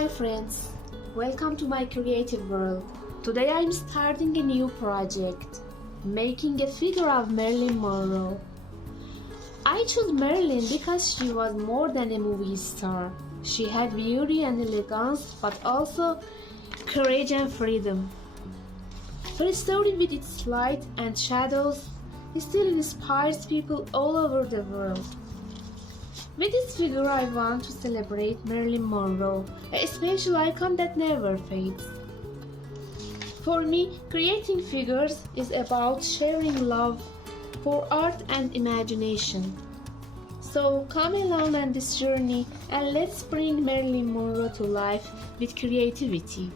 Hi friends, welcome to my creative world. Today I'm starting a new project, making a figure of Marilyn Monroe. I chose Marilyn because she was more than a movie star. She had beauty and elegance, but also courage and freedom. Her story with its light and shadows still inspires people all over the world. With this figure, I want to celebrate Marilyn Monroe, a special icon that never fades. For me, creating figures is about sharing love for art and imagination. So come along on this journey and let's bring Marilyn Monroe to life with creativity.